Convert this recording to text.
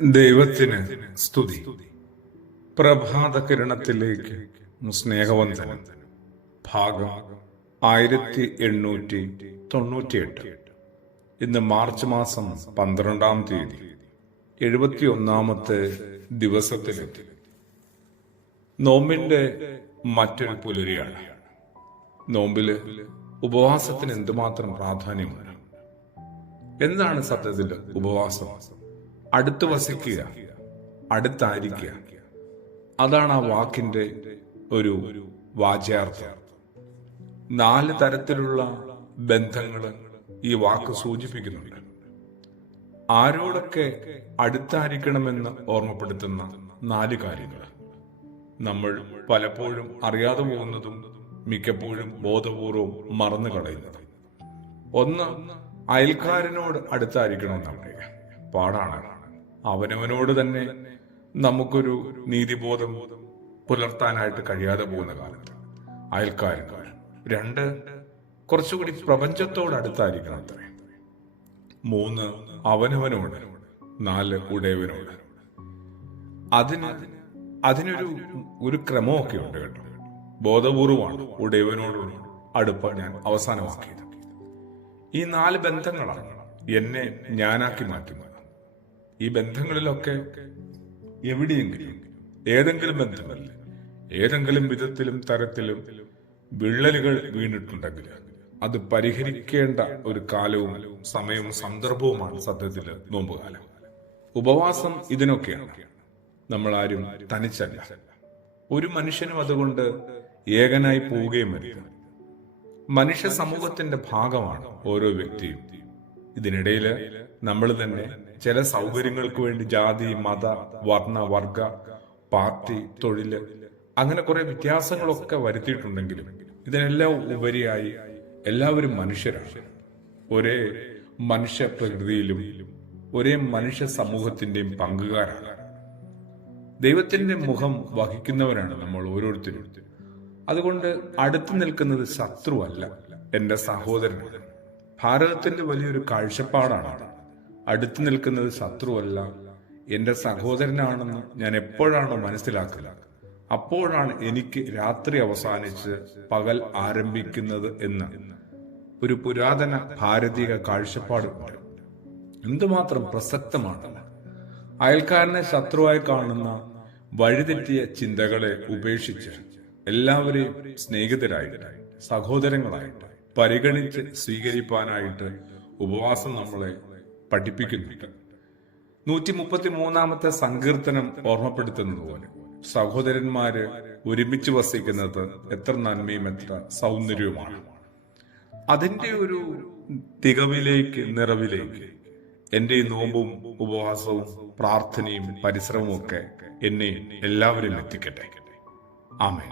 ദൈവത്തിന് സ്തുതി. പ്രഭാത കിരണത്തിലേക്ക് സ്നേഹവന്ദനം. ഭാഗം 1898. ഇന്ന് മാർച്ച് മാസം 12-ാം തീയതി, 71-ാമത്തെ ദിവസത്തിലെത്തി. നോമ്പിന്റെ മറ്റൊരു പുലരിയാണ്. നോമ്പില് ഉപവാസത്തിന് എന്തുമാത്രം പ്രാധാന്യമുണ്ട്. എന്താണ് സത്യത്തിൽ ഉപവാസം? അടുത്ത് വസിക്കുക, അടുത്തായിരിക്കുക. അതാണ് ആ വാക്കിന്റെ ഒരു വാച്യാർത്ഥം. 4 തരത്തിലുള്ള ബന്ധങ്ങൾ ഈ വാക്ക് സൂചിപ്പിക്കുന്നുണ്ട്. ആരോടൊക്കെ അടുത്തായിരിക്കണമെന്ന് ഓർമ്മപ്പെടുത്തുന്ന 4 കാര്യങ്ങൾ നമ്മൾ പലപ്പോഴും അറിയാതെ പോകുന്നതും മിക്കപ്പോഴും ബോധപൂർവം മറന്നു കളയുന്നതും. 1, അയൽക്കാരനോട് അടുത്തായിരിക്കണമെന്നാണ്. പാടാണ്. അവനവനോട് തന്നെ നമുക്കൊരു നീതിബോധം പുലർത്താനായിട്ട് കഴിയാതെ പോകുന്ന കാലത്ത് അയൽക്കാരൻ. 2, കുറച്ചുകൂടി പ്രപഞ്ചത്തോട് അടുത്തായിരിക്കണം അത്രേ. 3, അവനവനോട്. 4, ഉടയവനോട്. അതിനൊരു ക്രമമൊക്കെ ഉണ്ട് കേട്ടോ. ബോധപൂർവമാണ് ഉടയവനോടുള്ള അടുപ്പം ഞാൻ അവസാനമാക്കിയത്. ഈ 4 ബന്ധങ്ങളാണ് എന്നെ ഞാനാക്കി മാറ്റുന്നത്. ഈ ബന്ധങ്ങളിലൊക്കെ എവിടെയെങ്കിലും ഏതെങ്കിലും ബന്ധങ്ങളിൽ ഏതെങ്കിലും വിധത്തിലും തരത്തിലും വിള്ളലുകൾ വീണിട്ടുണ്ടെങ്കിൽ അത് പരിഹരിക്കേണ്ട ഒരു കാലവും സമയവും സന്ദർഭവുമാണ് സത്യത്തിൽ നോമ്പുകാലം. ഉപവാസം ഇതിനൊക്കെയാണ്. നമ്മൾ ആരും തനിച്ചല്ല. ഒരു മനുഷ്യനും അതുകൊണ്ട് ഏകനായി പോവുകയും വരിക. മനുഷ്യ സമൂഹത്തിന്റെ ഭാഗമാണ് ഓരോ വ്യക്തിയും. ഇതിനിടയിൽ നമ്മൾ തന്നെ ചില സൗകര്യങ്ങൾക്ക് വേണ്ടി ജാതി, മത, വർണ്ണ, വർഗ, പാർട്ടി, തൊഴില് അങ്ങനെ കുറെ വ്യത്യാസങ്ങളൊക്കെ വരുത്തിയിട്ടുണ്ടെങ്കിലും ഇതിനെല്ലാം ഉപരിയായി എല്ലാവരും മനുഷ്യരാണ്. ഒരേ മനുഷ്യ പ്രകൃതിയിലും ഒരേ മനുഷ്യ സമൂഹത്തിന്റെയും പങ്കുകാരാണ്. ദൈവത്തിന്റെ മുഖം വഹിക്കുന്നവരാണ് നമ്മൾ ഓരോരുത്തരും. അതുകൊണ്ട് അടുത്തു നിൽക്കുന്നത് ശത്രുവല്ല, എന്റെ സഹോദരനാണ്. ഭാരതത്തിന്റെ വലിയൊരു കാഴ്ചപ്പാടാണ്. അടുത്തു നിൽക്കുന്നത് ശത്രുവല്ല, എന്റെ സഹോദരനാണെന്ന് ഞാൻ എപ്പോഴാണോ മനസ്സിലാക്കുക, അപ്പോഴാണ് എനിക്ക് രാത്രി അവസാനിച്ച് പകൽ ആരംഭിക്കുന്നത് എന്ന് ഒരു പുരാതന ഭാരതീയ കാഴ്ചപ്പാടുണ്ട്. എന്തുമാത്രം പ്രസക്തമാണ്. അയൽക്കാരനെ ശത്രുവായി കാണുന്ന വഴിതെറ്റിയ ചിന്തകളെ ഉപേക്ഷിച്ച് എല്ലാവരെയും സ്നേഹിതരായിട്ട്, സഹോദരങ്ങളായിട്ട് പരിഗണിച്ച് സ്വീകരിപ്പാനായിട്ട് ഉപവാസം നമ്മളെ പഠിപ്പിക്കുന്നുണ്ട്. 133-ാമത്തെ സങ്കീർത്തനം ഓർമ്മപ്പെടുത്തുന്നത് പോലെ സഹോദരന്മാര് ഒരുമിച്ച് വസിക്കുന്നത് എത്ര നന്മയും എത്ര സൗന്ദര്യവുമാണ്. അതിന്റെ ഒരു തികവിലേക്ക്, നിറവിലേക്ക് എന്റെ ഈ നോമ്പും ഉപവാസവും പ്രാർത്ഥനയും പരിശ്രമവും ഒക്കെ എന്നെ എല്ലാവരും എത്തിക്കട്ടെ. ആമേൻ.